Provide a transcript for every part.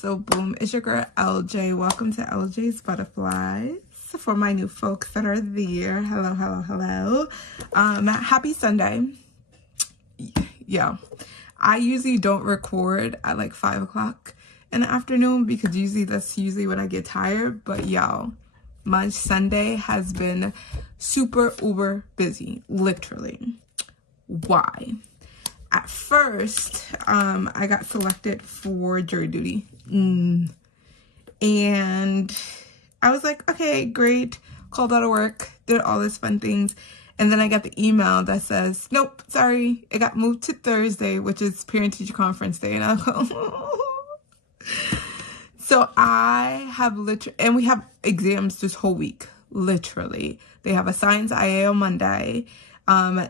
So boom, it's your girl LJ. Welcome to LJ's Butterflies. For my new folks that are there, hello, hello, hello. Happy Sunday. Yeah, I usually don't record at like 5 o'clock in the afternoon because that's usually when I get tired. But y'all, my Sunday has been super uber busy, literally. Why? At first, I got selected for jury duty. And I was like, okay, great. Called out of work, did all these fun things. And then I got the email that says, nope, sorry, it got moved to Thursday, which is parent-teacher conference day. And I go, so I have and we have exams this whole week, literally. They have a science IA on Monday.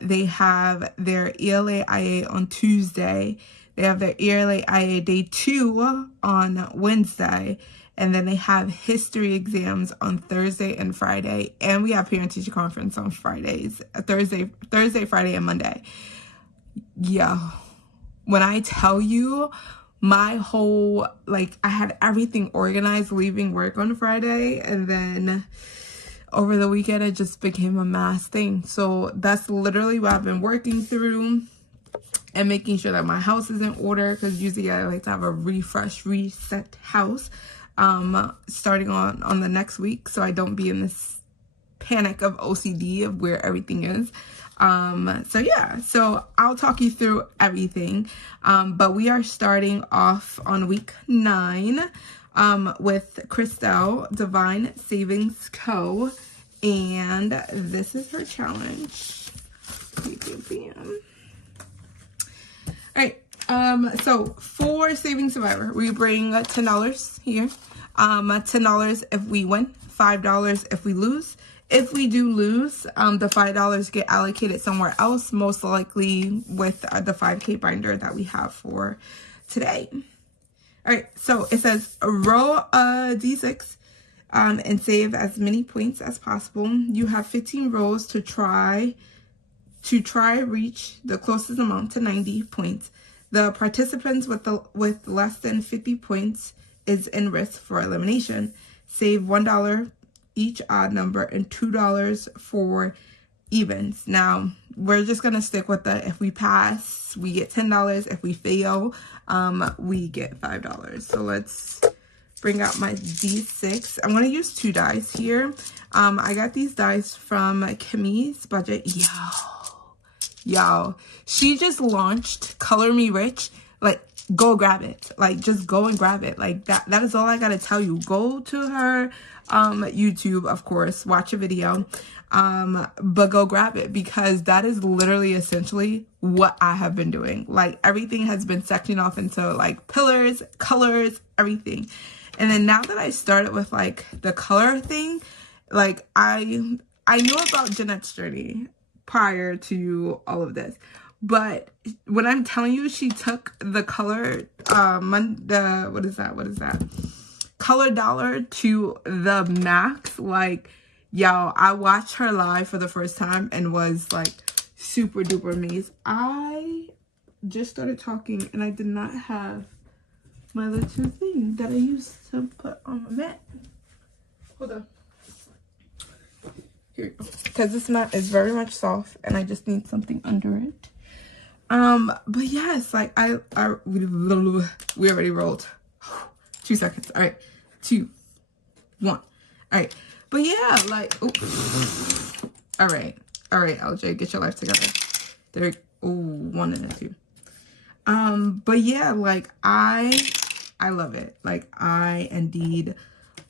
They have their ELA IA on Tuesday. They have their ELA IA day 2 on Wednesday. And then they have history exams on Thursday and Friday. And we have parent-teacher conference on Fridays, Thursday, Friday, and Monday. Yeah. When I tell you, my whole, I had everything organized leaving work on Friday. And then over the weekend, it just became a mass thing. So that's literally what I've been working through and making sure that my house is in order. Because usually I like to have a reset house. Starting on the next week, so I don't be in this panic of OCD of where everything is. So yeah, so I'll talk you through everything. But we are starting off on week 9 with Christelle, Divine Savings Co. And this is her challenge. All right. So for Saving Survivor, we bring $10 here. $10 if we win, $5 if we lose. If we do lose, the $5 get allocated somewhere else, most likely with the 5K binder that we have for today. All right, so it says roll a D6 and save as many points as possible. You have 15 rolls to try reach the closest amount to 90 points. The participants with less than 50 points is in risk for elimination. Save $1 each odd number and $2 for evens. Now, we're just going to stick with the if we pass, we get $10. If we fail, we get $5. So let's bring out my D6. I'm going to use 2 dice here. I got these dice from Kimmy's Budget. Yo, she just launched Color Me Rich. Go grab it. Just go and grab it. That is all I gotta tell you. Go to her YouTube, of course, watch a video, but go grab it, because that is literally essentially what I have been doing. Everything has been sectioned off into pillars, colors, everything. And then now that I started with the color thing, I knew about Jeanette's journey prior to all of this. But when I'm telling you, she took the color, what is that? Color dollar to the max. Yo, I watched her live for the first time and was super duper amazed. I just started talking and I did not have my little thing that I used to put on my mat. Hold on. Here we go. Because this mat is very much soft and I just need something under it. But yes, we already rolled. 2 seconds. All right. 2, 1. All right. But yeah, all right, LJ, get your life together. There, 1 and a 2. But yeah, I love it. I indeed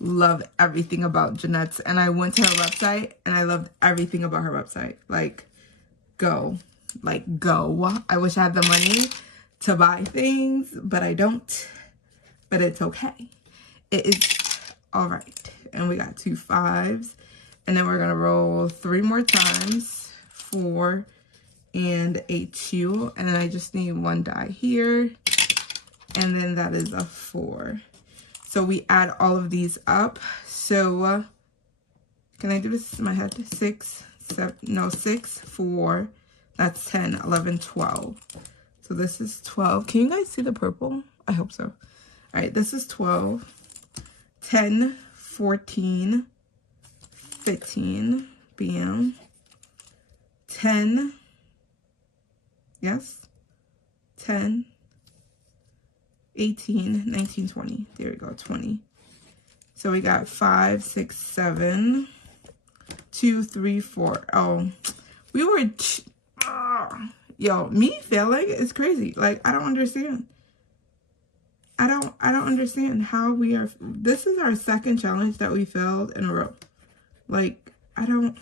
love everything about Jeanette's, and I went to her website and I loved everything about her website. Go. I wish I had the money to buy things, but I don't. But it's okay. It is all right. And we got 2 5s. And then we're going to roll 3 more times. 4 and a 2. And then I just need 1 die here. And then that is a 4. So we add all of these up. So can I do this in my head? 6, 7, no, 6, 4. That's 10, 11, 12. So this is 12. Can you guys see the purple? I hope so. All right, this is 12, 10, 14, 15, bam, 10, yes, 10, 18, 19, 20. There we go, 20. So we got 5, 6, 7, 2, 3, 4. Oh, we were, yo, me failing is crazy. Like, I don't understand. I don't understand how we are. This is our second challenge that we failed in a row. Like, I don't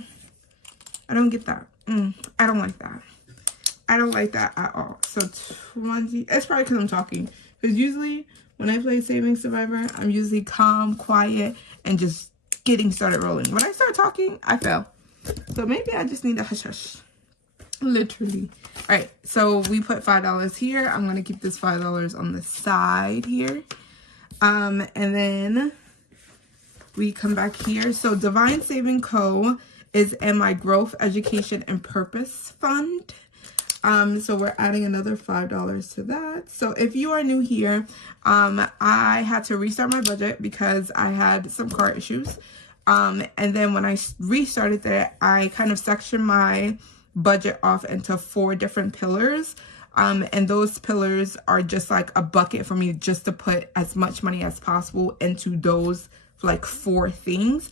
get that. I don't like that. I don't like that at all. So 20, it's probably because I'm talking. Because usually when I play Saving Survivor, I'm usually calm, quiet, and just getting started rolling. When I start talking, I fail. So maybe I just need a hush hush. Literally. All right, so we put $5 here. I'm going to keep this $5 on the side here. And then we come back here. So Divine Saving Co. is in my Growth, Education, and Purpose Fund. So we're adding another $5 to that. So if you are new here, I had to restart my budget because I had some car issues. And then when I restarted that, I kind of sectioned my budget off into 4 different pillars. And those pillars are just like a bucket for me just to put as much money as possible into those like 4 things.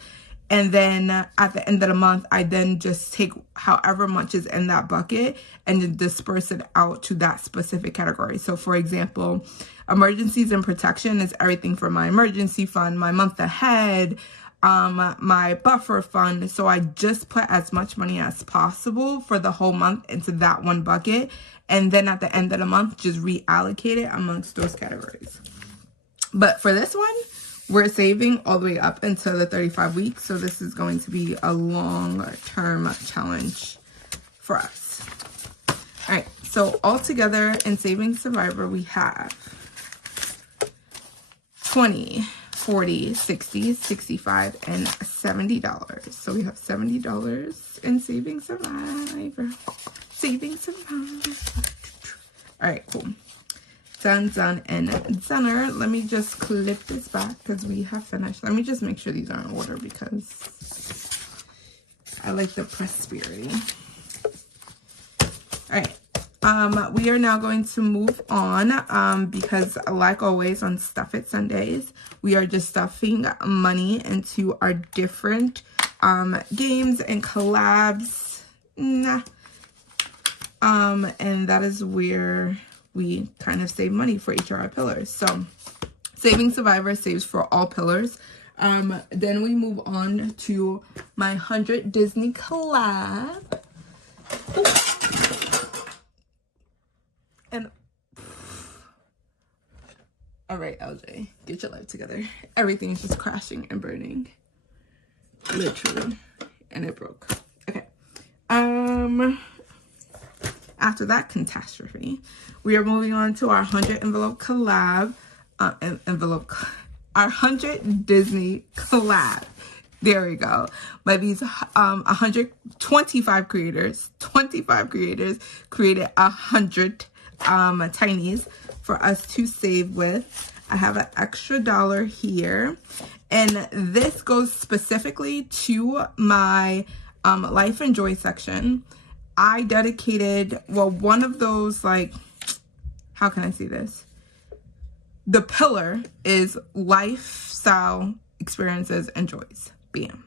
And then at the end of the month, I then just take however much is in that bucket and then disperse it out to that specific category. So for example, emergencies and protection is everything from my emergency fund, my month ahead, my buffer fund. So I just put as much money as possible for the whole month into that one bucket. And then at the end of the month, just reallocate it amongst those categories. But for this one, we're saving all the way up until the 35 weeks. So this is going to be a long-term challenge for us. All right. So altogether in Saving Survivor, we have 20, 40, 60, 65, and $70. So we have $70 in Saving Survivor. Saving Survivor. All right, cool. Done, and done. Let me just clip this back because we have finished. Let me just make sure these are in order because I like the prosperity. All right. We are now going to move on because like always on Stuff It Sundays, we are just stuffing money into our different games and collabs. And that is where we kind of save money for each of our pillars. So Saving Survivor saves for all pillars. Then we move on to my 100 Disney collab. And all right, LJ, get your life together. Everything is just crashing and burning. Literally. And it broke. Okay. After that catastrophe, we are moving on to our 100 envelope collab. Our 100 Disney collab. There we go. By these 125 creators, 25 creators created 100 Tinies for us to save with. I have an extra $1 here. And this goes specifically to my Life and Joy section. I dedicated, well, one of those, like, how can I say this? The pillar is lifestyle experiences and joys. Bam.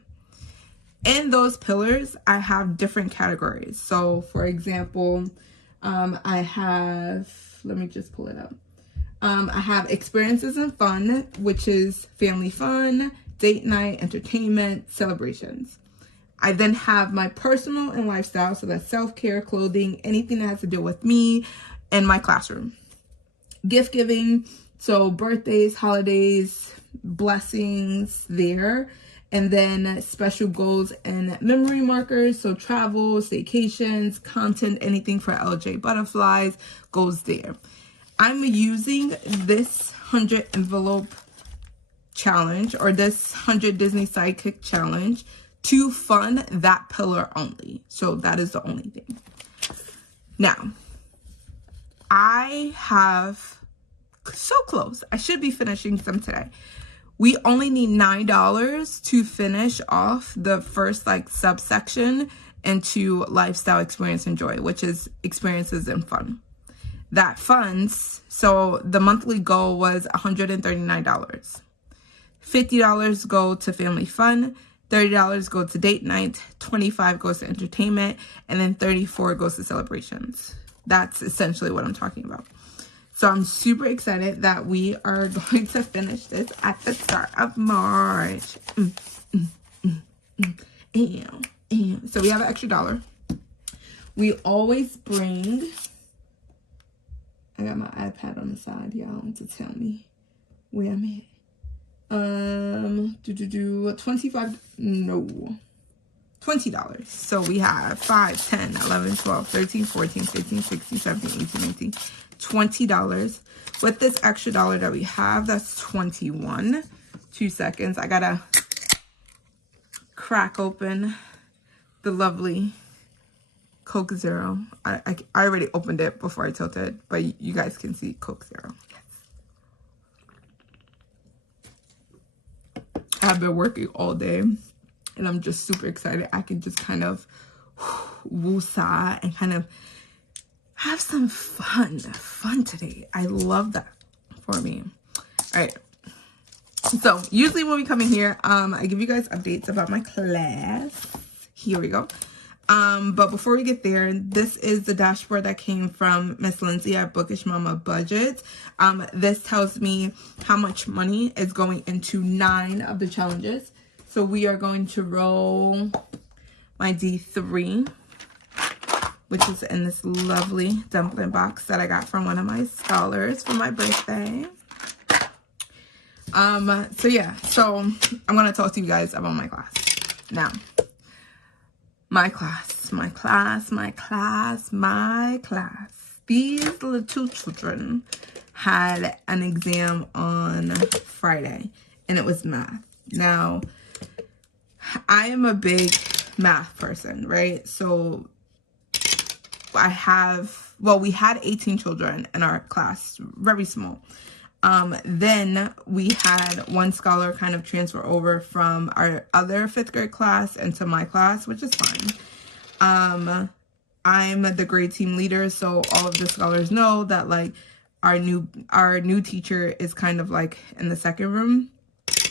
In those pillars, I have different categories. So, for example, I have, let me just pull it up. I have experiences and fun, which is family fun, date night, entertainment, celebrations. I then have my personal and lifestyle, so that's self-care, clothing, anything that has to do with me and my classroom. Gift giving, so birthdays, holidays, blessings there. And then special goals and memory markers, so travel, staycations, content, anything for LJ'sButterflies goes there. I'm using this 100 envelope challenge or this 100 Disney Sidekick challenge to fund that pillar only. So that is the only thing. Now, I have so close. I should be finishing some today. We only need $9 to finish off the first like subsection into lifestyle, experience, and joy, which is experiences and fun. That funds, so the monthly goal was $139. $50 go to family fun, $30 go to date night, $25 goes to entertainment, and then $34 goes to celebrations. That's essentially what I'm talking about. So I'm super excited that we are going to finish this at the start of March. So we have an extra $1. We always bring, I got my iPad on the side, y'all, to tell me where I'm at. 25, no, $20. So we have 5, 10, 11, 12, 13, 14, 15, 16, 17, 18, 19, $20. With this extra $1 that we have, that's 21. 2 seconds. I gotta crack open the lovely Coke Zero. I already opened it before I tilted, but you guys can see Coke Zero. I've been working all day and I'm just super excited. I can just kind of woosah and kind of have some fun today. I love that for me. All right. So usually when we come in here, I give you guys updates about my class. Here we go. But before we get there, this is the dashboard that came from Miss Lindsay at Bookish Mama Budget. This tells me how much money is going into 9 of the challenges. So we are going to roll my D3, which is in this lovely dumpling box that I got from one of my scholars for my birthday. So yeah, so I'm going to talk to you guys about my class. Now, my class. These little children had an exam on Friday, and it was math. Now, I am a big math person, right? So we had 18 children in our class, very small. Then we had one scholar kind of transfer over from our other 5th grade class into my class, which is fine. I'm the grade team leader, so all of the scholars know that like our new teacher is kind of like in the second room.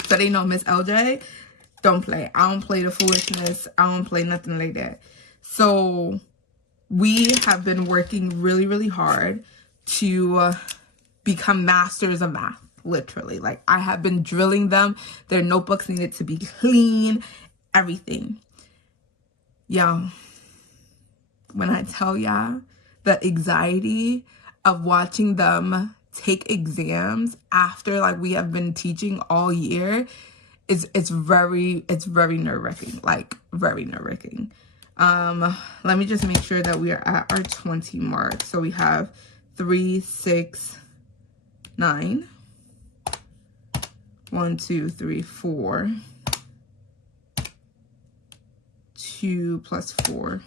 So they know Miss LJ, don't play. I don't play the foolishness. I don't play nothing like that. So we have been working really, really hard to become masters of math, literally. Like, I have been drilling them. Their notebooks needed to be clean, everything. Y'all, when I tell y'all the anxiety of watching them take exams after like we have been teaching all year, it's very nerve-wracking, like very nerve-wracking. Let me just make sure that we are at our 20 mark. So we have 3, 6, 9. 1, 2, 3, 4. 2 plus 4.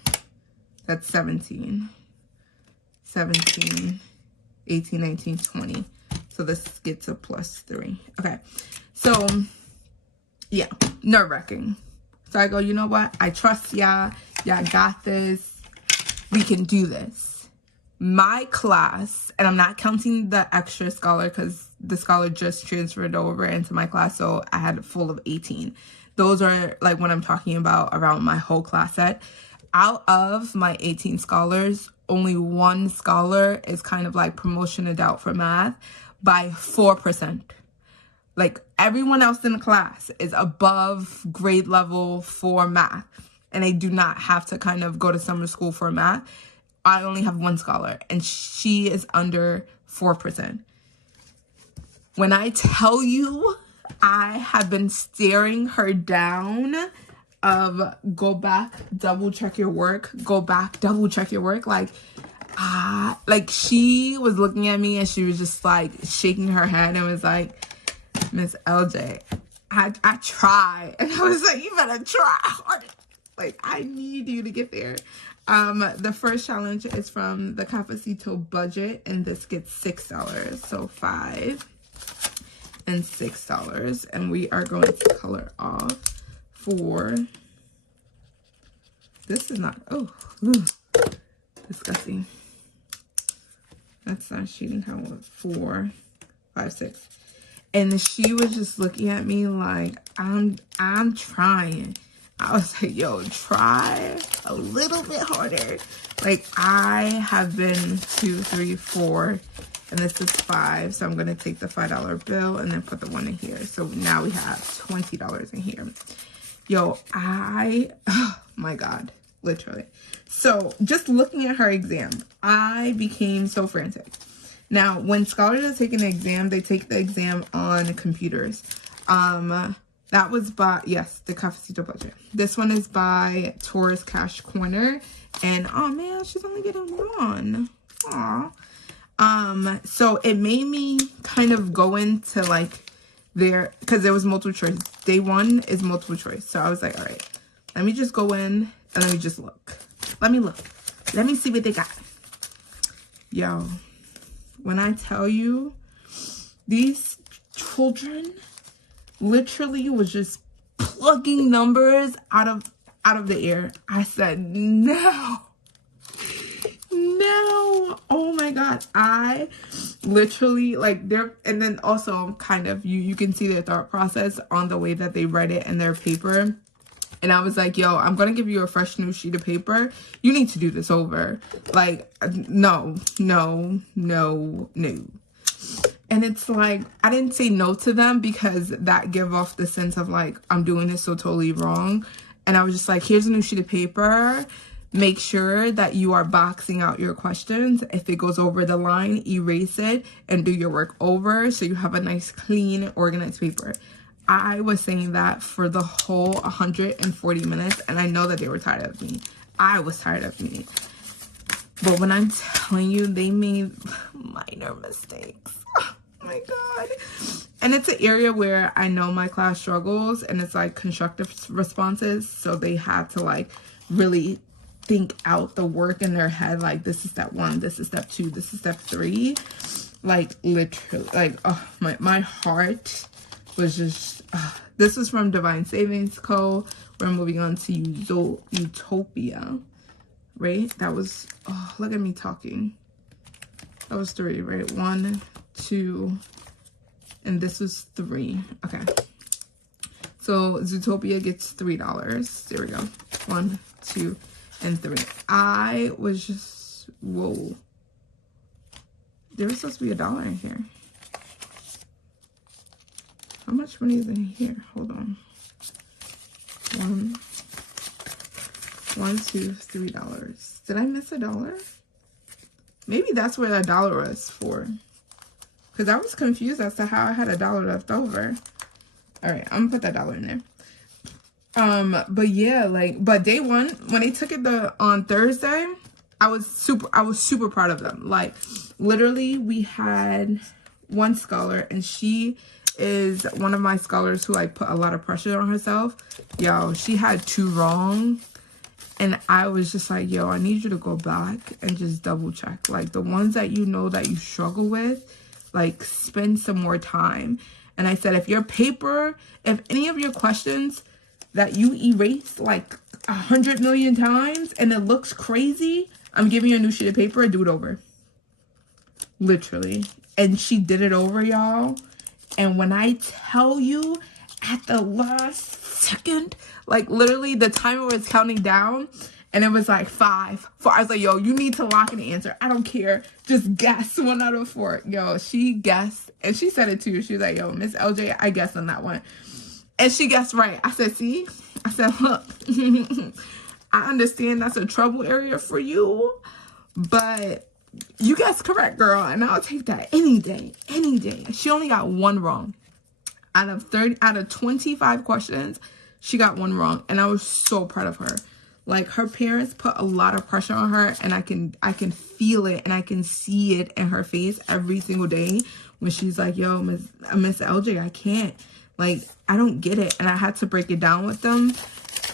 That's 17. 17, 18, 19, 20. So this gets a plus 3. Okay. So yeah, nerve-wracking. So I go, you know what? I trust y'all. Y'all got this. We can do this. My class, and I'm not counting the extra scholar because the scholar just transferred over into my class, so I had a full of 18. Those are like what I'm talking about around my whole class set. Out of my 18 scholars, only one scholar is kind of like promotioned out for math by 4%. Like, everyone else in the class is above grade level for math, and they do not have to kind of go to summer school for math. I only have one scholar, and she is under 4%. When I tell you, I have been staring her down of go back, double check your work, go back, double check your work. Like she was looking at me and she was just like shaking her head and was like, Miss LJ, I try. And I was like, you better try hard. Like, I need you to get there. The first challenge is from the Cafecito budget, and this gets $6. So $5 and $6. And we are going to color off for, this is not, oh, disgusting. That's not shading count with 4, 5, 6. And she was just looking at me like, I'm trying. I was like, yo, try a little bit harder. Like, I have been 2, 3, 4, and this is 5. So I'm going to take the $5 bill and then put the 1 in here. So now we have $20 in here. Yo, oh my God, literally. So just looking at her exam, I became so frantic. Now, when scholars are taking an exam, they take the exam on computers. That was by, yes, the Cafecito budget. This one is by Taurus Cash Corner. And, oh man, she's only getting 1. Aw. So it made me kind of go into like because there was multiple choice. Day 1 is multiple choice. So I was like, all right, let me just go in and let me just look. Let me look. Let me see what they got. Yo, when I tell you, these children literally was just plugging numbers out of the air. I said, no. Oh my God. I literally like and then also kind of you can see their thought process on the way that they read it in their paper. And I was like, yo, I'm going to give you a fresh new sheet of paper. You need to do this over. Like, no. And it's like, I didn't say no to them because that gave off the sense of like, I'm doing this so totally wrong. And I was just like, here's a new sheet of paper. Make sure that you are boxing out your questions. If it goes over the line, erase it and do your work over so you have a nice, clean, organized paper. I was saying that for the whole 140 minutes, and I know that they were tired of me. I was tired of me. But when I'm telling you, they made minor mistakes. Oh my God. And it's an area where I know my class struggles, and it's like constructive responses. So they have to like really think out the work in their head. Like, this is step 1, this is step 2, this is step 3. Like, literally, like, oh, my heart was just, this is from Divine Savings Co. We're moving on to Utopia, right? That was, oh, look at me talking. That was 3, right? 1, 2, and this was 3. Okay. So Zootopia gets $3. There we go. 1, 2, and 3. I was just, whoa. There was supposed to be $1 in here. How much money is in here? Hold on. 1, 2, $3. Did I miss $1? Maybe that's where that $1 was for. Because I was confused as to how I had $1 left over. All right, I'm gonna put that $1 in there. But yeah, like, but day 1, when they took it on Thursday, I was super proud of them. Like, literally, we had one scholar, and she is one of my scholars who like put a lot of pressure on herself. Yo, she had 2 wrong, and I was just like, yo, I need you to go back and just double check. Like, the ones that you know that you struggle with, like, spend some more time. And I said, if any of your questions that you erase like 100 million times and it looks crazy, I'm giving you a new sheet of paper and do it over. Literally. And she did it over, y'all. And when I tell you, at the last second, like, literally the timer was counting down, and it was like 5, 4. I was like, yo, you need to lock in the answer. I don't care. Just guess 1 out of 4. Yo, she guessed, and she said it too. She was like, yo, Miss LJ, I guessed on that one. And she guessed right. I said, see? I said, look, I understand that's a trouble area for you, but you guessed correct, girl, and I'll take that any day, any day. She only got 1 wrong. Out of 25 questions, she got 1 wrong, and I was so proud of her. Like, her parents put a lot of pressure on her, and I can feel it, and I can see it in her face every single day when she's like, yo, Miss LJ, I can't. Like, I don't get it. And I had to break it down with them.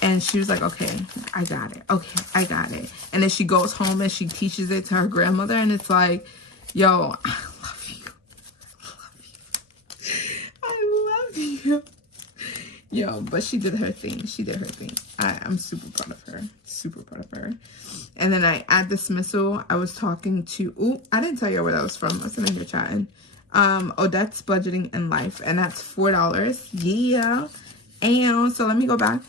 And she was like, okay, I got it. Okay, I got it. And then she goes home and she teaches it to her grandmother. And it's like, yo, I love you. I love you. Yo, but she did her thing. She did her thing. I'm super proud of her. Super proud of her. And then at dismissal, I was talking to, ooh, I didn't tell you where that was from. I was in here chatting. Odette's Budgeting in Life. And that's $4. Yeah. And so let me go back.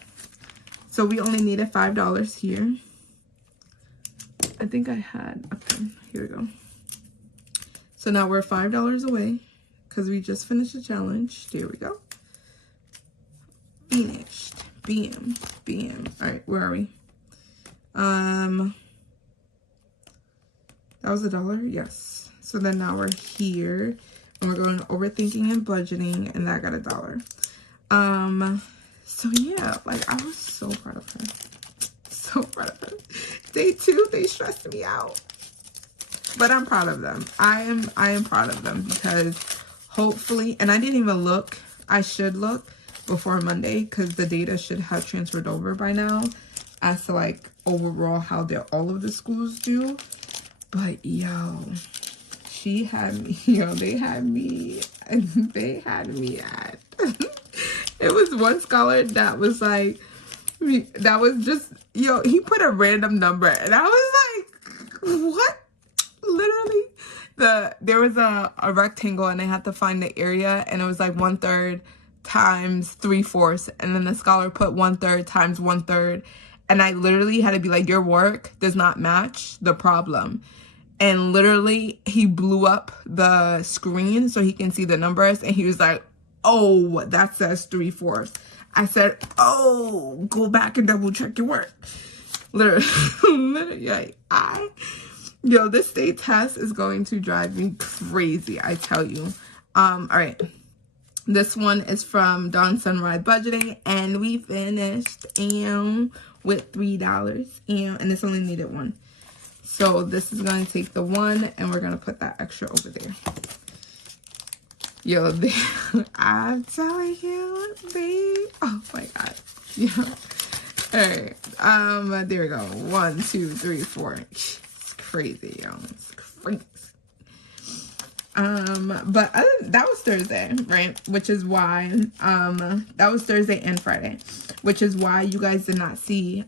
So we only needed $5 here. I think I had, okay, here we go. So now we're $5 away because we just finished the challenge. There we go. Finished. Bam. Bam. All right, where are we? That was $1, yes. So then now we're here and we're going overthinking and budgeting, and that got $1. So yeah, like I was so proud of her. So proud of her. Day 2, they stressed me out. But I'm proud of them. I am proud of them because hopefully, and I didn't even look. I should look before Monday because the data should have transferred over by now as to like overall how all of the schools do. But yo, she had me, yo, they had me at it was one scholar that was like, that was just, yo, he put a random number and I was like, what? Literally, there was a rectangle and they had to find the area, and it was like 1/3 times 3/4, and then the scholar put 1/3 times 1/3, and I literally had to be like, your work does not match the problem. And literally he blew up the screen so he can see the numbers, and he was like, oh, that says 3/4. I said, oh, go back and double check your work. Literally, like, yo, this state test is going to drive me crazy, I tell you. All right. This one is from Dawn Sunrise Budgeting, and we finished with $3, and this only needed 1. So this is going to take the 1, and we're going to put that extra over there. Yo, I'm telling you, babe. Oh my God. Yeah. All right. There we go. 1, 2, 3, 4. It's crazy, yo. It's crazy. But that was Thursday, right? Which is why, that was Thursday and Friday, which is why you guys did not see,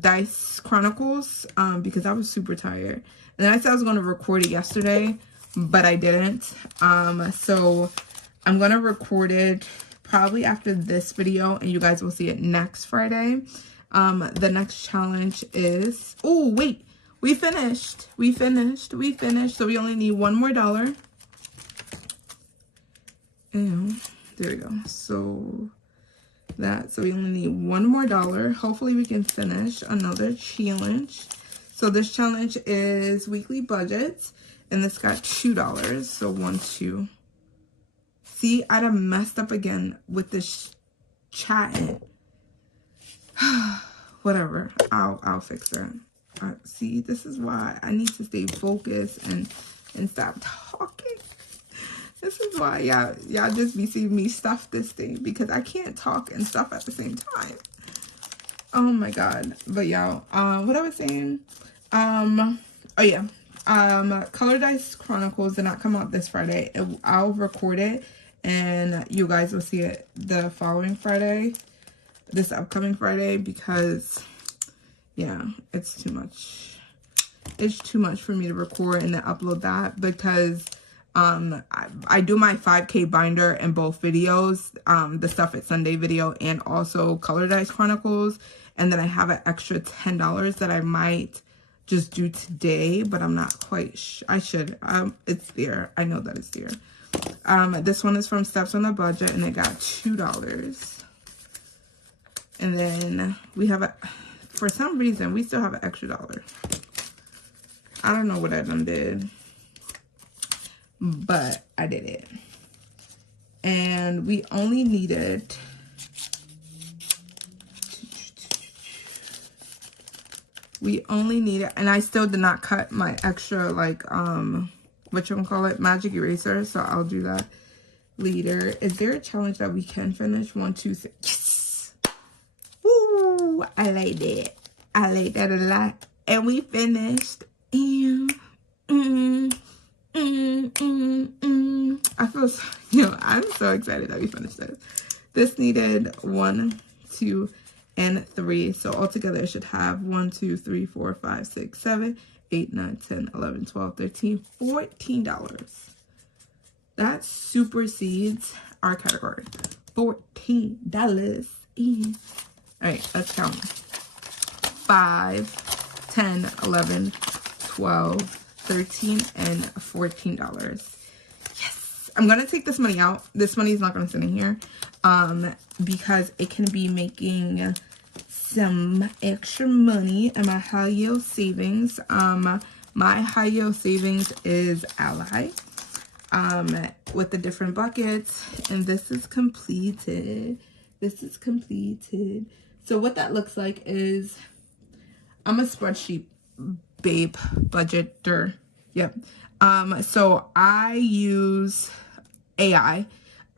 Dice Chronicles, because I was super tired. And I said I was going to record it yesterday, but I didn't. So I'm going to record it probably after this video, and you guys will see it next Friday. The next challenge is, oh, wait. We finished. So we only need $1 more. And there we go. So we only need $1 more. Hopefully we can finish another challenge. So this challenge is weekly budgets, and this got $2. So 1, 2. See, I done messed up again with this chatting. Whatever. I'll fix that. See, this is why I need to stay focused and stop talking. This is why y'all just be seeing me stuff this thing, because I can't talk and stuff at the same time. Oh my God. But y'all, what I was saying, oh yeah, Color Dice Chronicles did not come out this Friday. I'll record it and you guys will see it the following Friday, this upcoming Friday, because yeah, it's too much. It's too much for me to record and then upload that, because I do my 5K binder in both videos, the Stuff It Sunday video and also Color Dice Chronicles, and then I have an extra $10 that I might just do today, but I'm not quite I should. It's there. I know that it's there. This one is from Steps on a Budget, and it got $2. And then we have for some reason, we still have an extra $1. I don't know what I done did, but I did it. And we only needed and I still did not cut my extra, like, magic eraser, so I'll do that later. Is there a challenge that we can finish? 1, 2, 3. Yes! Woo! I like that. I like that a lot. And we finished. And I feel so, I'm so excited that we finished this. This needed 1, 2, and 3. So altogether it should have 1, 2, 3, 4, 5, 6, 7, 8, 9, 10, 11, 12, 13, $14. That supersedes our category. $14. Alright, let's count. 5, 10, 11, 12, 13, and $14. Yes! I'm gonna take this money out. This money is not gonna sit in here. Because it can be making some extra money in my high yield savings. My high yield savings is Ally. With the different buckets, and this is completed. This is completed. So what that looks like is, I'm a spreadsheet babe, budgeter. Yep. So I use AI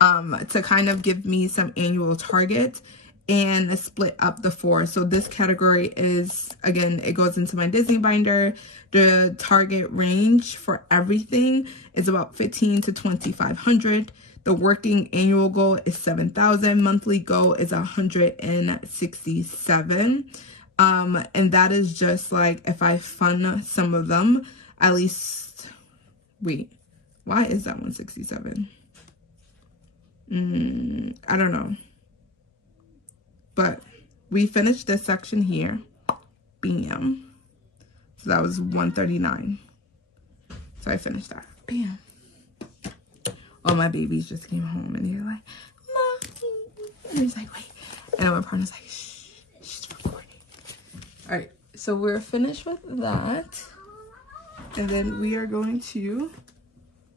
to kind of give me some annual targets and split up the 4. So this category is, again, it goes into my Disney binder. The target range for everything is about $1,500 to $2,500. The working annual goal is $7,000. Monthly goal is $167. And that is just like if I fund some of them, at least. Wait, why is that 167? I don't know. But we finished this section here. Bam. So that was 139. So I finished that. Bam. All my babies just came home and they're like, Mom. And he's like, wait. And my partner's like, shh, she's recording. All right. So we're finished with that. And then we are going to,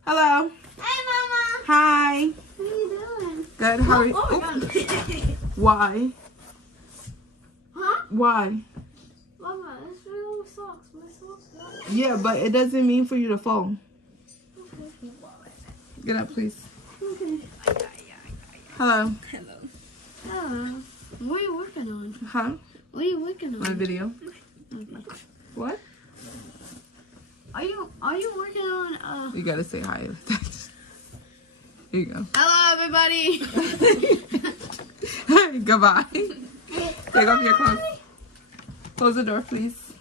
hello. Hey, Mama. Hi. What are you doing? Good. How are you? Oh, my God. Why? Huh? Why? Mama, that's my little socks. My socks got it. Yeah, but it doesn't mean for you to fall. Okay. Get up, please. Okay. Hello. Hello. Hello. What are you working on? Huh? What are you working on? My video. Okay. What? Are you working on You gotta say hi. Here you go. Hello, everybody. Goodbye. Take off your clothes. Close the door, please.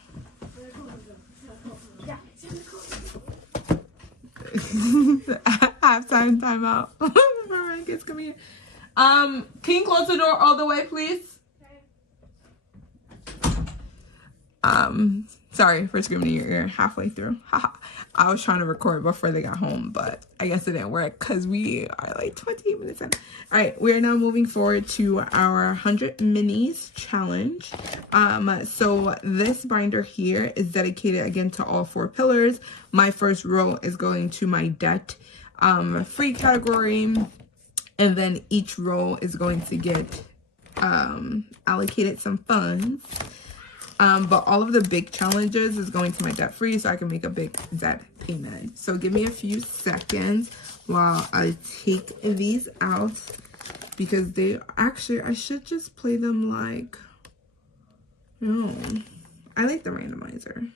Halftime timeout. Alright, kids, come here. Can you close the door all the way, please? Sorry for screaming in your ear halfway through. I was trying to record before they got home, but I guess it didn't work because we are like 28 minutes in. All right, we are now moving forward to our 100 minis challenge. So this binder here is dedicated again to all 4 pillars. My first row is going to my debt free category, and then each row is going to get allocated some funds. But all of the big challenges is going to my debt free so I can make a big debt payment. So give me a few seconds while I take these out, because they actually, I should just play them like, no, I like the randomizer.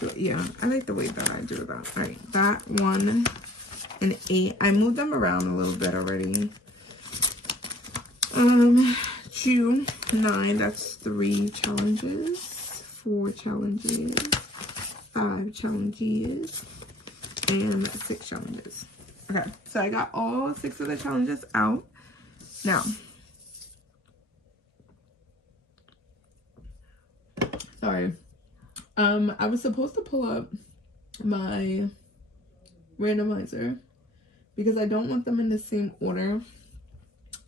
So, yeah, I like the way that I do that. All right, that 1 and 8, I moved them around a little bit already. 2, 9, that's 3 challenges, 4 challenges, 5 challenges, and 6 challenges. Okay, so I got all 6 of the challenges out. Now, sorry, I was supposed to pull up my randomizer because I don't want them in the same order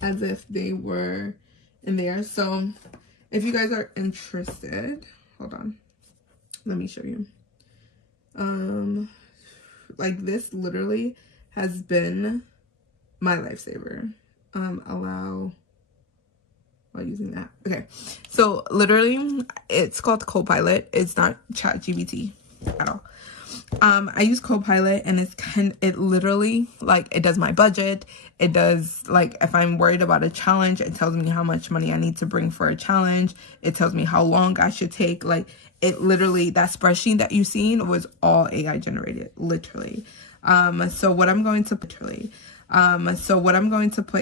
as if they were in there. So if you guys are interested, hold on, let me show you. Like this literally has been my lifesaver. Allow while using that. Okay, so literally it's called Copilot. It's not ChatGPT at all. I use Copilot, and it literally, like, it does my budget. It does, like, if I'm worried about a challenge, it tells me how much money I need to bring for a challenge. It tells me how long I should take. Like, it literally, that spreadsheet that you seen was all AI generated, literally. So what I'm going to put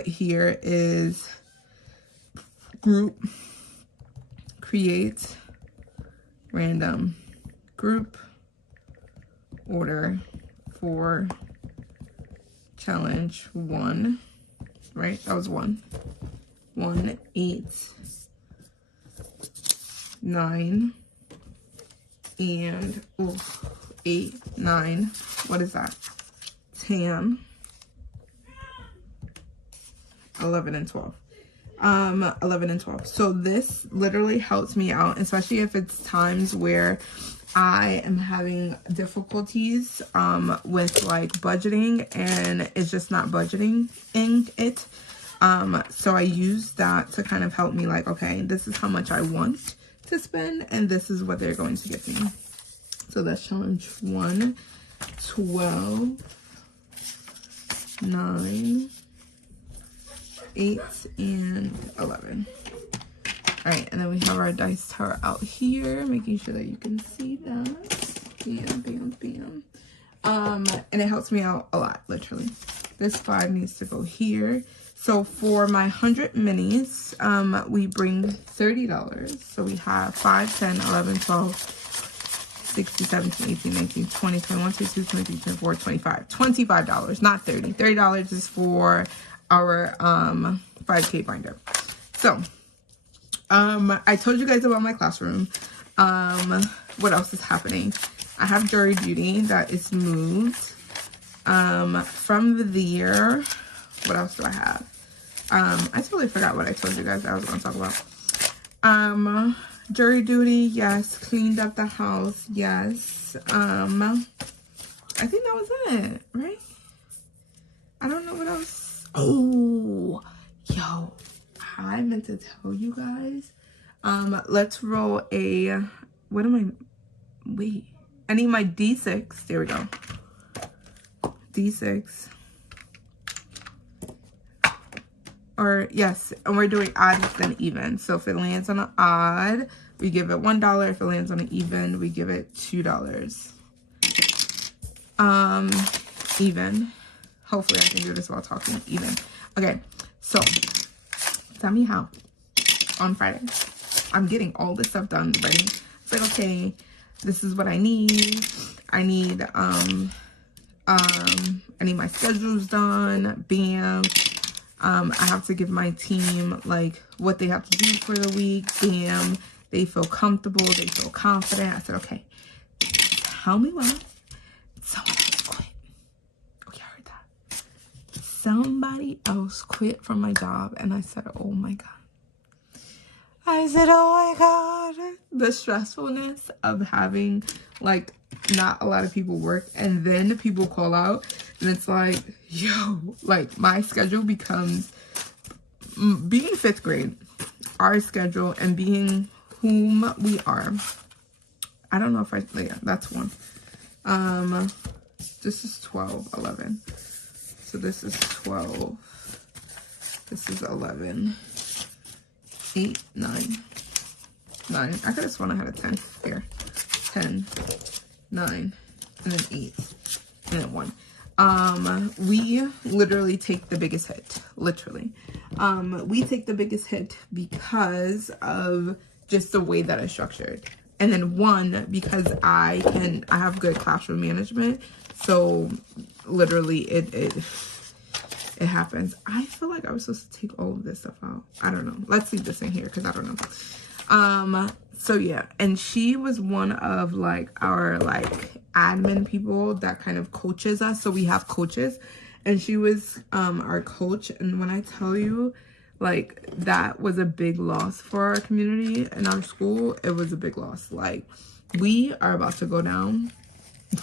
here is group, create, random group, order for challenge 1, right? That was 1, 8, 9, and 8, 9. What is that? 10, 11, and 12. 11 and 12. So this literally helps me out, especially if it's times where I am having difficulties with like budgeting, and it's just not budgeting in it. So I use that to kind of help me, like, okay, this is how much I want to spend, and this is what they're going to give me. So that's challenge 1, 12, 9, 8, and 11. All right, and then we have our dice tower out here, making sure that you can see that. Bam, bam, bam. And it helps me out a lot, literally. This 5 needs to go here. So for my 100 minis, we bring $30. So we have 5, 10, 11, 12, 16, 17, 18, 19, 20, 21, 22, 23, 24, 25. $25, not $30. $30 is for our 5K binder. So I told you guys about my classroom. What else is happening? I have jury duty that is moved. From there, what else do I have? I totally forgot what I told you guys I was going to talk about. Jury duty, yes. Cleaned up the house, yes. I think that was it, right? I don't know what else. Oh, yo, I meant to tell you guys. Let's roll a, what am I, wait. I need my D6. There we go. D6. Or, yes, and we're doing odd than even. So if it lands on an odd, we give it $1. If it lands on an even, we give it $2. Even. Hopefully I can do this while talking. Even. Okay, so tell me how. On Friday, I'm getting all this stuff done, ready. It's like, okay, this is what I need. I need my schedules done. Bam. I have to give my team like what they have to do for the week. Bam. They feel comfortable. They feel confident. I said, okay, tell me what. Someone else quit. Okay, I heard that. Somebody else quit from my job. And I said, oh my God. I said, oh my God. The stressfulness of having like not a lot of people work, and then people call out, and it's like, yo, like my schedule becomes, being 5th grade, our schedule, and being whom we are. I don't know if yeah, that's 1. This is 12, 11. So this is 12. This is 11. 8, 9. I could have sworn I had a 10 here. 10, 9, and then 8, and then 1. We literally take the biggest hit, literally. We take the biggest hit because of just the way that it's structured. And then 1, because I have good classroom management. So literally it happens. I feel like I was supposed to take all of this stuff out. I don't know. Let's leave this in here because I don't know. So yeah, and she was one of like our like admin people that kind of coaches us. So we have coaches, and she was our coach. And when I tell you, like, that was a big loss for our community and our school, it was a big loss. Like, we are about to go down.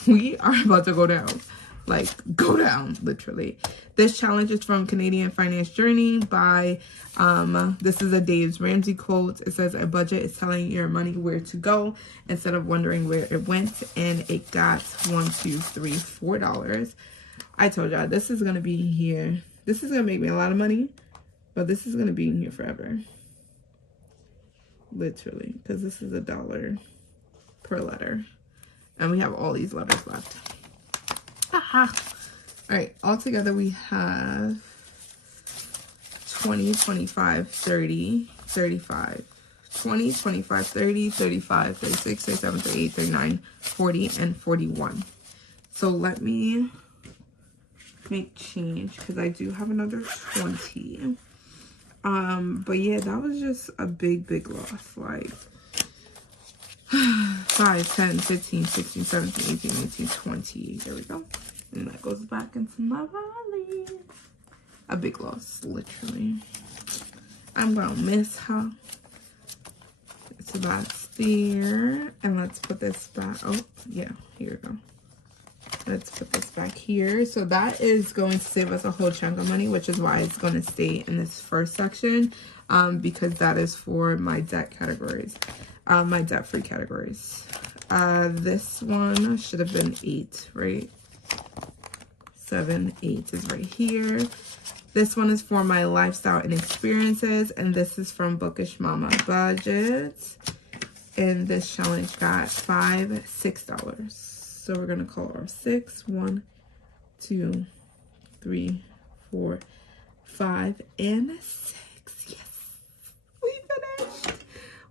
We are about to go down. like go down literally. This challenge is from Canadian Finance Journey by this is a Dave Ramsey quote. It says a budget is telling your money where to go instead of wondering where it went, and it got $4. I told y'all this is gonna be here. This is gonna make me a lot of money, but this is gonna be in here forever, literally, because this is $1 per letter, and we have all these letters left. Aha. All right, all together we have 20, 25, 30, 35, 20, 25, 30, 35, 36, 37, 38, 39, 40, and 41. So let me make change because I do have another 20. But yeah, that was just a big loss. Like 5, 10, 15, 16, 17, 18, 19, 20. There we go. And that goes back into my wallet. A big loss, literally. I'm gonna miss her. So that's there. And let's put this back. Oh, yeah, here we go. Let's put this back here. So that is going to save us a whole chunk of money, which is why it's going to stay in this first section, because that is for my debt categories, my debt-free categories. This one should have been 8, right? 7, 8 is right here. This one is for my lifestyle and experiences, and this is from Bookish Mama Budget. And this challenge got $6. So we're gonna call our 6. 1, 2, 3, 4, 5, and 6. Yes, we finished.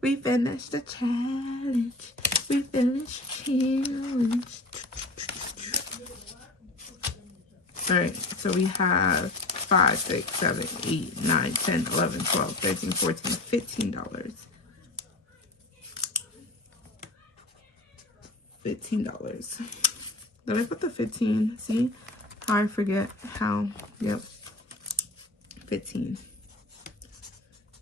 We finished the challenge. We finished challenge. All right, so we have 5, 6, 7, 8, 9, 10, 11, 12, 13, 14, $15. $15. Did I put the 15? See how I forget how? Yep, 15.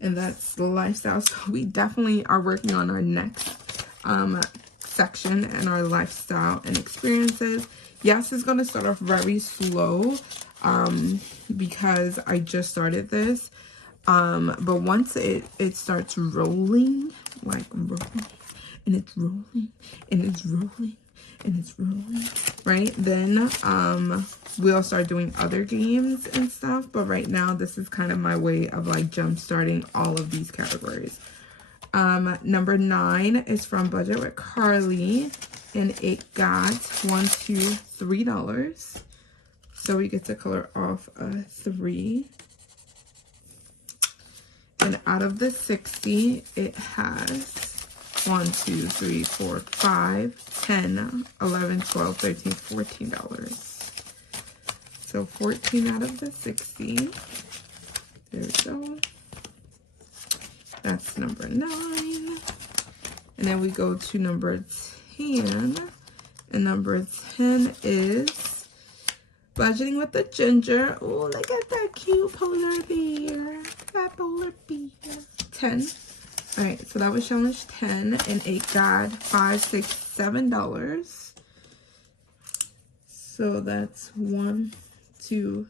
And that's the lifestyle. So we definitely are working on our next section and our lifestyle and experiences. Yes, it's going to start off very slow because I just started this. But once it starts rolling, like rolling, and it's rolling, and it's rolling, and it's rolling, right? Then we'll start doing other games and stuff. But right now, this is kind of my way of like jump starting all of these categories. Number 9 is from Budget with Carly, and it got $3. So we get to color off a 3. And out of the 60, it has 1, 2, 3, 4, 5, 10, 11, 12, 13, $14. So 14 out of the 60. There we go. That's number 9. And then we go to number 10. And number 10 is Budgeting with the Ginger. Oh, look at that cute polar bear. That polar bear. 10. All right, so that was challenge 10, and it got $5, $6, $7. So that's 1, 2,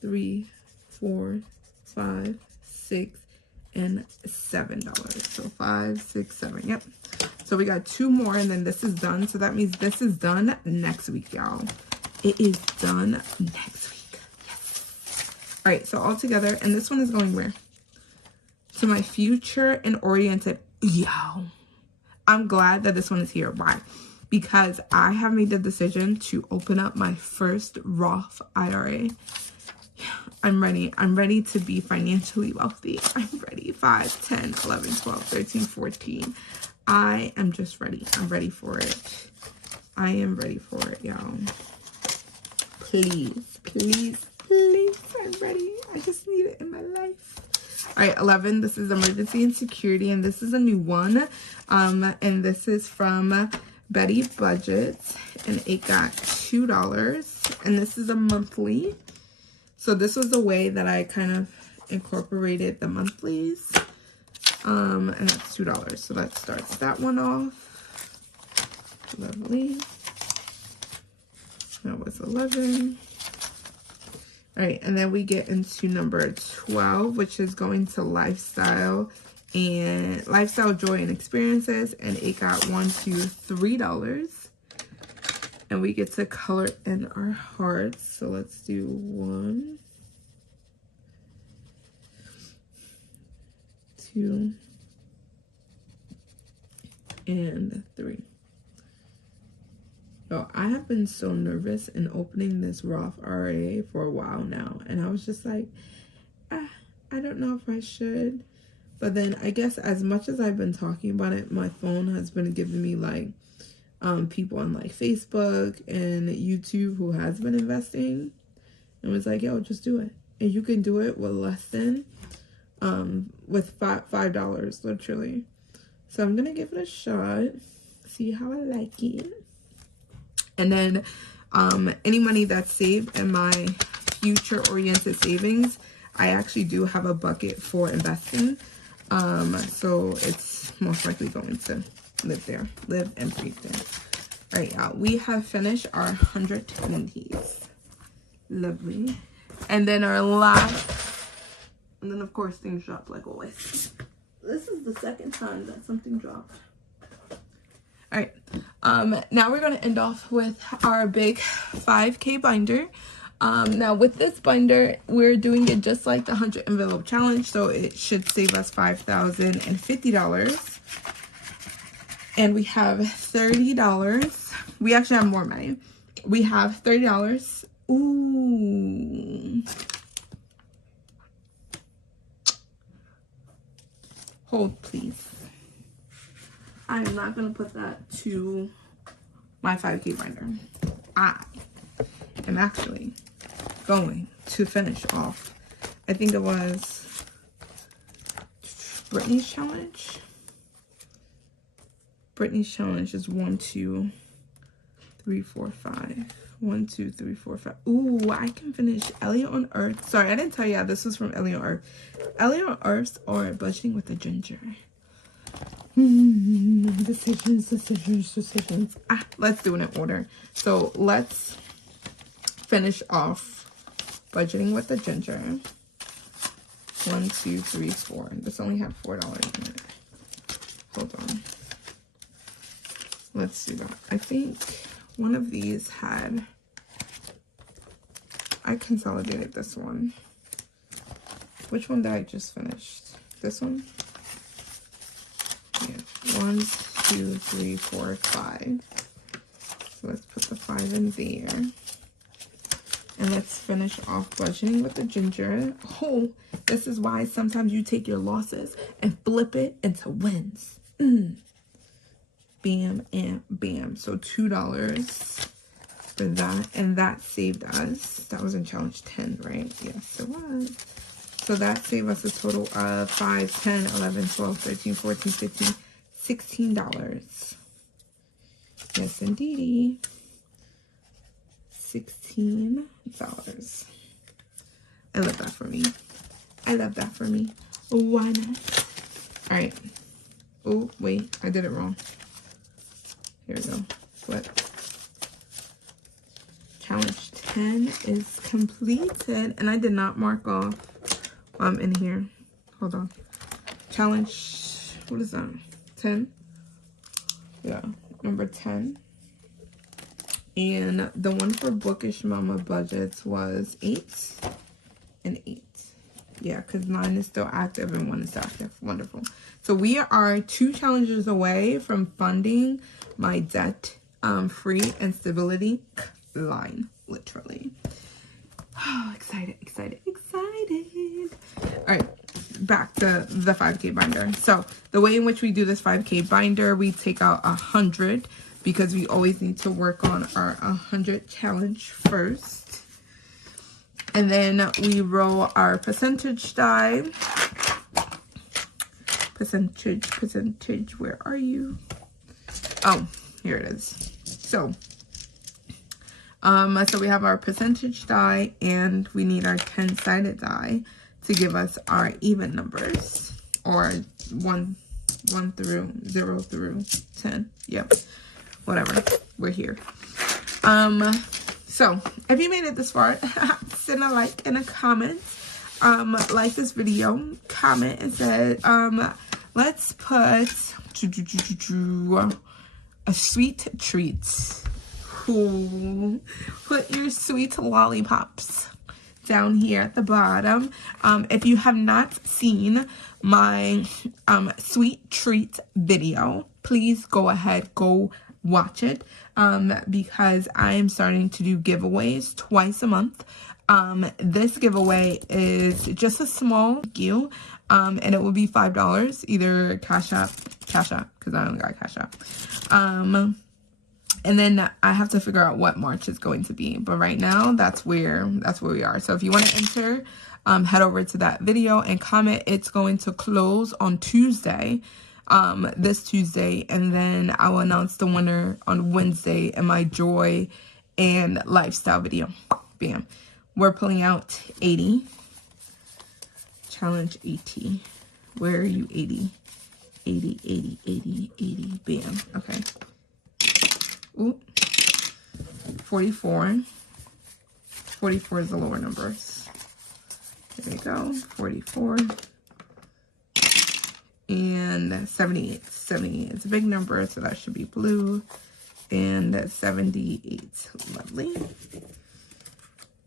3, 4, 5, 6, and $7. So 5, 6, 7. Yep. So we got 2 more, and then this is done. So that means this is done next week, y'all. It is done next week. Yes. All right, so all together, and this one is going where? To my future and oriented. Yo, I'm glad that this one is here. Why? Because I have made the decision to open up my first Roth IRA. I'm ready. I'm ready to be financially wealthy. I'm ready. 5, 10, 11, 12, 13, 14. I am just ready. I'm ready for it. I am ready for it, y'all. Please, please, please. I'm ready. I just need it in my life. All right, 11. This is Emergency and Security, and this is a new one. And this is from Betty Budget, and it got $2. And this is a monthly. So this was the way that I kind of incorporated the monthlies. And that's $2. So that starts that one off. Lovely. That was 11. All right, and then we get into number 12, which is going to lifestyle, joy, and experiences, and it got $1, $2, $3. And we get to color in our hearts. So let's do 1, 2, and 3. So I have been so nervous in opening this Roth IRA for a while now. And I was just like, I don't know if I should. But then I guess as much as I've been talking about it, my phone has been giving me like people on like Facebook and YouTube who has been investing. And was like, yo, just do it. And you can do it with less than, with $5 literally. So I'm going to give it a shot. See how I like it. And then any money that's saved in my future-oriented savings, I actually do have a bucket for investing. So it's most likely going to live and breathe there. All right, y'all. We have finished our 100 Tinies. Lovely. And then our last, and then of course things drop like always. This is the second time that something dropped. All right, now we're going to end off with our big 5K binder. Now with this binder, we're doing it just like the 100 envelope challenge, so it should save us $5,050. And we have $30. We actually have more money. We have $30. Ooh. Hold, please. I'm not going to put that to my 5K binder. I am actually going to finish off, I think it was Brittany's challenge. Brittany's challenge is 1, 2, 3, 4, 5. 1, 2, 3, 4, 5. Ooh, I can finish Elliot on Earth. Sorry, I didn't tell you. This was from Elliot on Earth. Elliot on Earth or Budgeting with a Ginger. Decisions. Let's do it in order. So let's finish off Budgeting with the Ginger. 1, 2, 3, 4. This only had $4 in it. Hold on. Let's do that. I think one of these had, I consolidated this one. Which one did I just finish? This one? Yeah. 1, 2, 3, 4, 5. So let's put the 5 in there. And let's finish off Budgeting with the Ginger. Oh, this is why sometimes you take your losses and flip it into wins. Bam and bam. So $2 for that. And that saved us. That was in challenge 10, right? Yes, it was. So that saved us a total of $5, 10, 11, 12, 13, 14, 15, $16. Yes, indeedy. $16. I love that for me. I love that for me. Why not? All right. Oh, wait. I did it wrong. Here we go. Flip. Challenge 10 is completed. And I did not mark off in here. Hold on. Challenge, what is that? 10? Yeah, number 10. And the one for Bookish Mama Budgets was 8 and 8. Yeah, because 9 is still active and 1 is active. Wonderful. So we are 2 challenges away from funding my debt free and stability line, literally. Oh, excited. All right, back to the 5K binder. So the way in which we do this 5K binder, we take out 100 because we always need to work on our 100 challenge first. And then we roll our percentage die. Percentage, where are you? Oh, here it is. So we have our percentage die and we need our 10-sided die to give us our even numbers, or 1 through 0 through 10. Yep. Whatever. We're here. So if you made it this far, send a like and a comment. Like this video, comment, and said, let's put a sweet treat. Ooh. Put your sweet lollipops down here at the bottom. If you have not seen my sweet treat video, please go ahead, go watch it, because I am starting to do giveaways twice a month. This giveaway is just a small thank you, and it will be $5, either Cash App, because I don't got Cash App. And then I have to figure out what March is going to be. But right now, that's where we are. So if you want to enter, head over to that video and comment. It's going to close on Tuesday, this Tuesday. And then I will announce the winner on Wednesday in my joy and lifestyle video. Bam. We're pulling out 80. Challenge 80. Where are you, 80? 80, 80, 80, 80. Bam. Okay. Ooh, 44. 44 is the lower numbers. There we go. 44. And 78. 78 is a big number, so that should be blue. And 78. Lovely.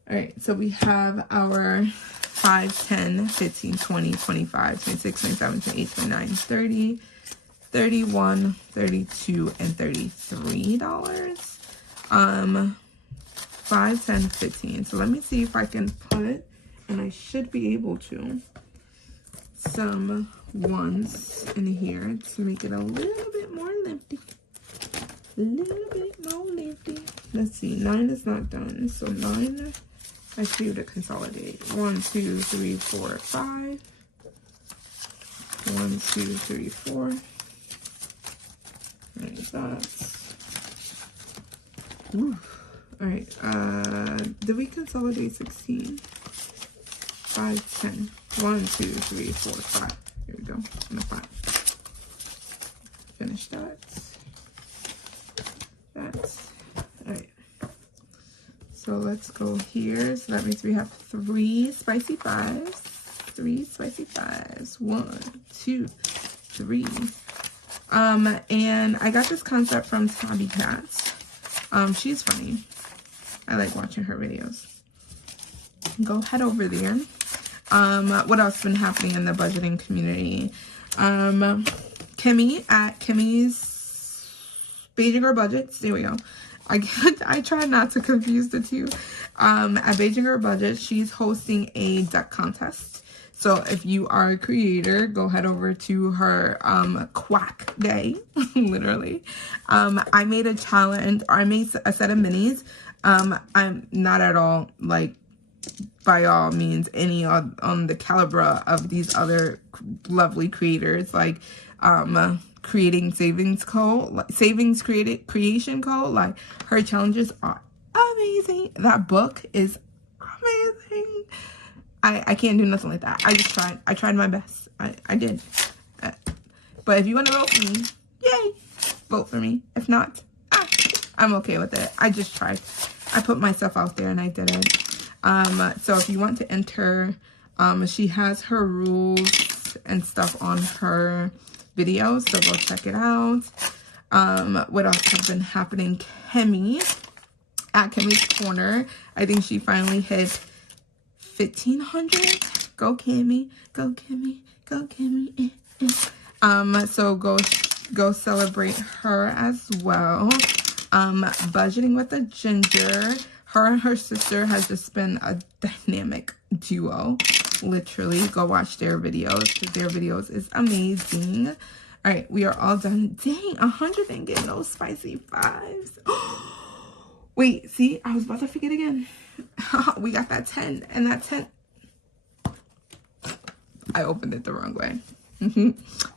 All right, so we have our 5, 10, 15, 20, 25, 26, 27, 28, 29, 30. 31, 32, and $33. 5, 10, 15. So let me see if I can put, and I should be able to, some ones in here to make it a little bit more lifty. A little bit more lifty. Let's see, 9 is not done. So 9, I should be able to consolidate. 1, 2, 3, 4, 5. 1, 2, 3, 4. Alright, that's... Ooh. Alright, did we consolidate 16? 5, 10. 1, 2, 3, 4, 5. Here we go. And a 5. Finish that. That's... Alright. So let's go here. So that means we have 3 spicy 5s. 3 spicy 5s. 1, 2, 3. And I got this concept from Tabby Cats. She's funny. I like watching her videos. Go head over there. What else has been happening in the budgeting community? Kimmy at Kimmy's Beijing Girl Budgets. There we go. I try not to confuse the two. At Beijing Girl Budget, she's hosting a duck contest. So if you are a creator, go head over to her quack day, literally. I made a challenge, or I made a set of minis. I'm not at all, like, by all means, any on the caliber of these other lovely creators, like creating creation code. Like, her challenges are amazing. That book is amazing. I can't do nothing like that. I just tried. I tried my best. I did. But if you want to vote for me, yay, vote for me. If not, I'm okay with it. I just tried. I put myself out there and I did it. So if you want to enter, she has her rules and stuff on her videos, so go check it out. What else has been happening? Kimmy at Kimmy's Corner. I think she finally hit 1,500. Go Kimmy, go Kimmy, go Kimmy. So go celebrate her as well. Budgeting with a Ginger. Her and her sister has just been a dynamic duo. Literally, go watch their videos because their videos is amazing. All right, we are all done. Dang, 100 didn't get no spicy 5s. Wait, see, I was about to forget again. We got that 10, and that 10. I opened it the wrong way.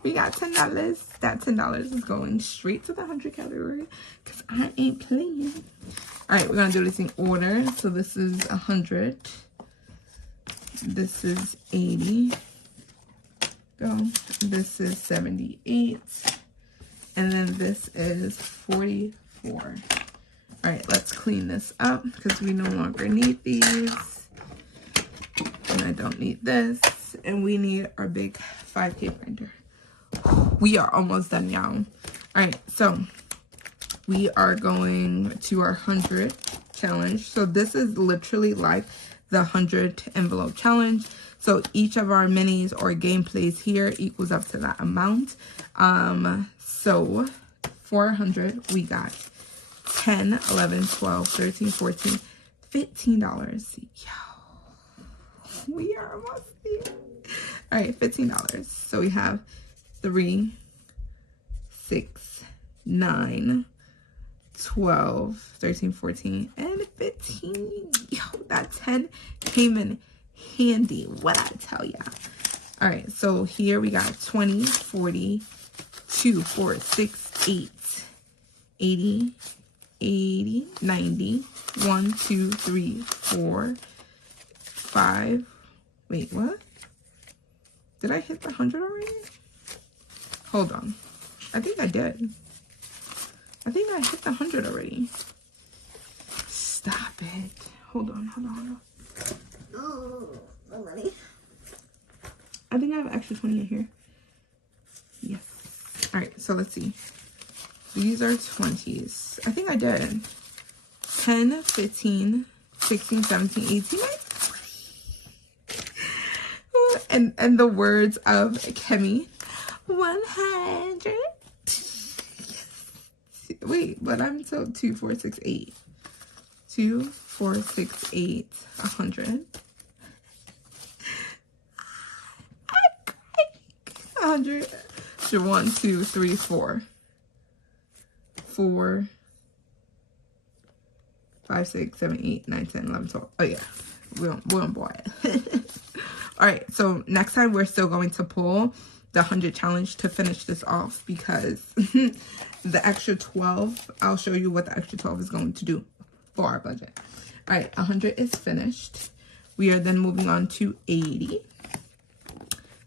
We got $10. That $10 is going straight to the 100 category because I ain't playing. All right, we're gonna do this in order. So this is 100. This is 80. Go. This is 78. And then this is 44. All right, let's clean this up because we no longer need these. And I don't need this. And we need our big 5K binder. We are almost done, y'all. All right, so we are going to our 100 challenge. So this is literally like the 100 envelope challenge. So each of our minis or gameplays here equals up to that amount. So for 100, we got 10, 11, 12, 13, 14, $15. Yo, we are almost there. All right, $15. So we have 3, 6, 9, 12, 13, 14, and 15. Yo, that 10 came in handy. What I tell ya. All right, so here we got 20, 40, 2, 4, 6, 8, 80, 80, 90, 1, 2, 3, 4, 5. Wait, what? Did I hit the 100 already? Hold on. I think I did. I think I hit the 100 already. Stop it. Hold on, hold on, hold on. Oh, the money. I think I have extra 20 in here. Yes. All right, so let's see. These are 20s. I think I did. 10, 15, 16, 17, 18, 19. And the words of Kemi, 100. Wait, but I'm so 2, 4, 6, 8. 2, 4, 6, 8, 100. 100. So 1, 2, 3, 4. 4, 5, 6, 7, 8, 9, 10, 11, 12. Oh yeah, we don't buy it. All right, so next time we're still going to pull the 100 challenge to finish this off because the extra 12, I'll show you what the extra 12 is going to do for our budget. All right, 100 is finished. We are then moving on to 80.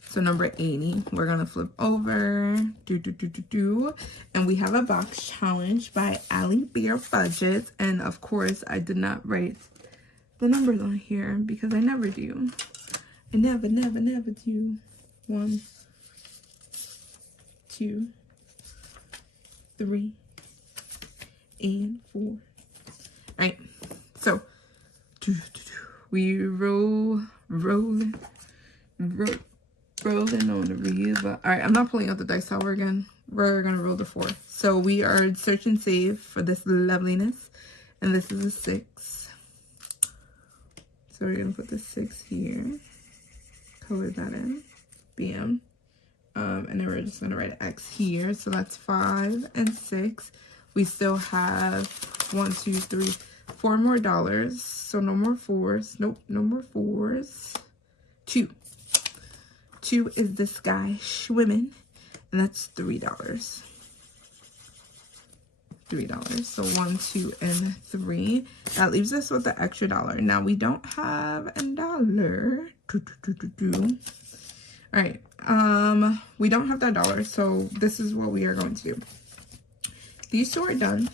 So number 80, we're gonna flip over, and we have a box challenge by Allie Bear Budgets. And of course, I did not write the numbers on here because I never do. I never do. 1, 2, 3, and 4. All right, so we rolling on the reel, but all right, I'm not pulling out the dice tower again. We're gonna roll the 4. So we are search and save for this loveliness, and this is a 6. So we're gonna put the 6 here, color that in, bam, and then we're just gonna write X here. So that's 5 and 6. We still have 1, 2, 3, 4 more dollars. So no more 4s. Nope, no more 4s. 2. 2 is this guy swimming, and that's $3. $3. So 1, 2, and 3. That leaves us with the extra $1. Now we don't have a dollar. All right. We don't have that $1, so this is what we are going to do. These 2 are done.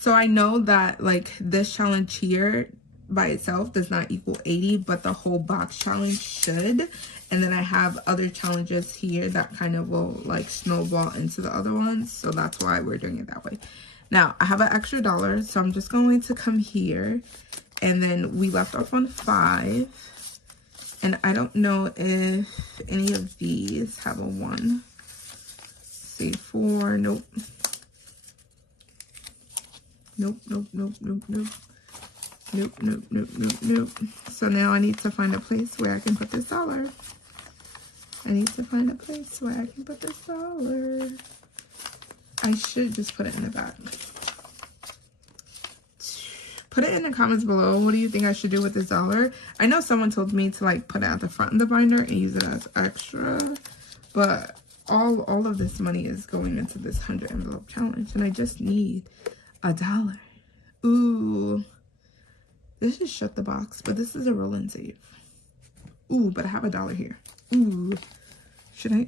So I know that like this challenge here by itself does not equal 80, but the whole box challenge should. And then I have other challenges here that kind of will like snowball into the other ones, so that's why we're doing it that way. Now I have an extra $1, so I'm just going to come here, and then we left off on 5, and I don't know if any of these have a 1. Say 4. Nope. Nope. So now I need to find a place where I can put this $1. I should just put it in the back. Put it in the comments below. What do you think I should do with this $1? I know someone told me to like put it at the front of the binder and use it as extra, but all of this money is going into this 100 envelope challenge, and I just need $1. Ooh. This is shut the box, but this is a roll and save. Ooh, but I have $1 here. Ooh. Should I?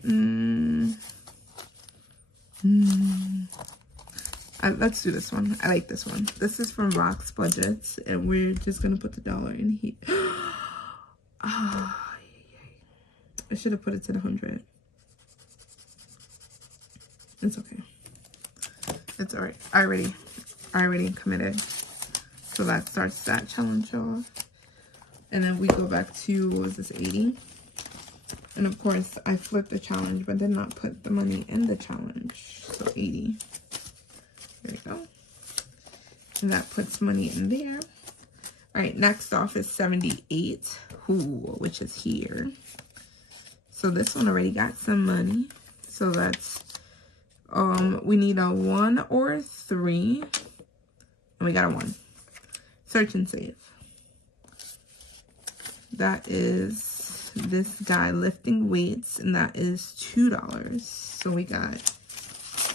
let's do this one. I like this one. This is from Rock's Budgets, and we're just gonna put the dollar in here. Oh, I should have put it to the 100. It's okay. It's all right. I already committed. So that starts that challenge off. And then we go back to, what was this, 80? And of course, I flipped the challenge, but did not put the money in the challenge. So 80. There we go. And that puts money in there. All right, next off is 78, which is here. So this one already got some money. So that's, we need a 1 or 3. And we got a 1. Search and save. That is this guy lifting weights, and that is $2. So we got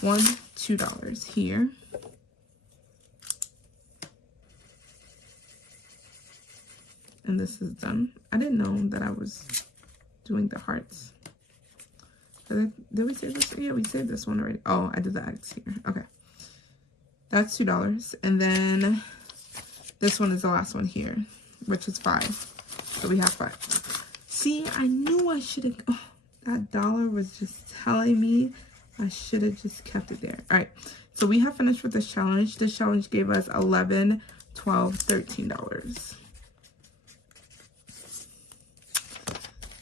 $2 here. And this is done. I didn't know that I was doing the hearts. Did we save this? Yeah, we saved this one already. Oh, I did the X here. Okay. That's $2. And then this one is the last one here, which is 5. So we have 5. See, I knew I should have. Oh, that dollar was just telling me I should have just kept it there. All right. So we have finished with this challenge. This challenge gave us $11, $12, $13.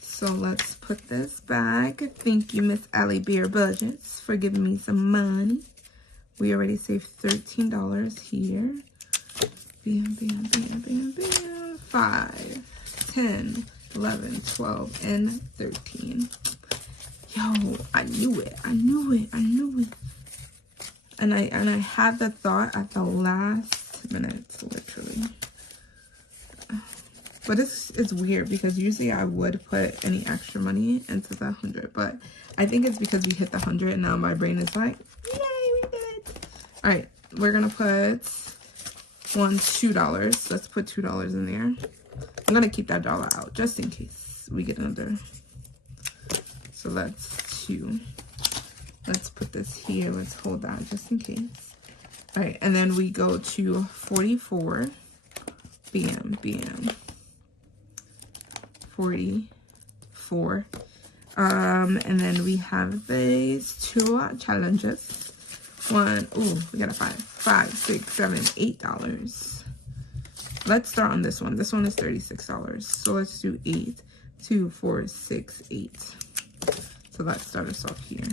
So let's put this back. Thank you, Miss Allie Beer Budgets, for giving me some money. We already saved $13 here. Bam, bam, bam, bam, bam. 5, 10, 11, 12, and 13. Yo, I knew it. I knew it. I knew it. And I had the thought at the last minute, literally. But it's weird because usually I would put any extra money into the 100, but I think it's because we hit the 100 and now my brain is like, yay, we did it. All right, we're gonna put $2. Let's put $2 in there. I'm gonna keep that dollar out just in case we get another. So that's 2. Let's put this here. Let's hold that just in case. All right, and then we go to 44. Bam, bam. 44. And then we have these 2 challenges. We got a 5, 6, 7, $8. Let's start on this one. This one is $36. So let's do 8, 2, 4, 6, 8. So let's start us off here.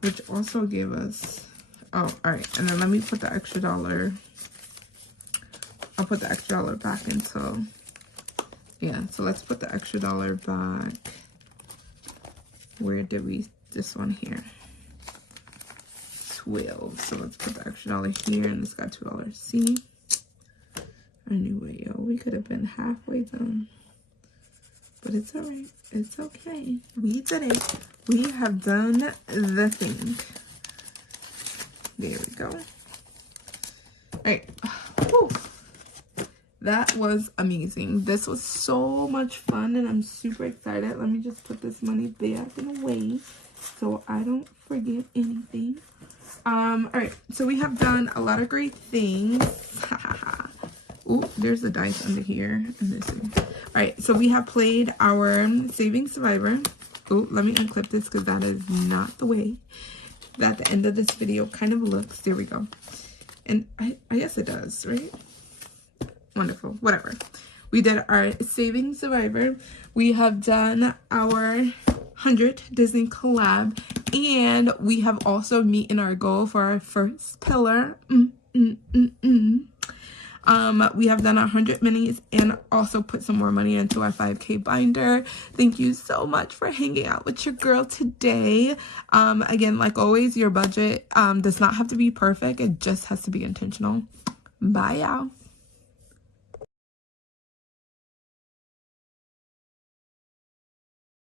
Which also gave us, oh, all right. And then let me put the extra dollar. I'll put the extra dollar back until, yeah. So let's put the extra dollar back. Where did we, this one here. 12. So let's put the extra dollar here, and this got $2. See? I knew it, yo. We could have been halfway done. But it's all right. It's okay. We did it. We have done the thing. There we go. All right. Whew. That was amazing. This was so much fun, and I'm super excited. Let me just put this money back and away so I don't forget anything. All right. So we have done a lot of great things. Oh, there's a dice under here. I'm missing. All right. So we have played our Saving Survivor. Oh, let me unclip this because that is not the way that the end of this video kind of looks. There we go. And I guess it does, right? Wonderful. Whatever. We did our Saving Survivor. We have done our 100 Disney collab. And we have also meeting our goal for our first pillar. We have done 100 minis and also put some more money into our 5K binder. Thank you so much for hanging out with your girl today. Again, like always, your budget does not have to be perfect. It just has to be intentional. Bye, y'all.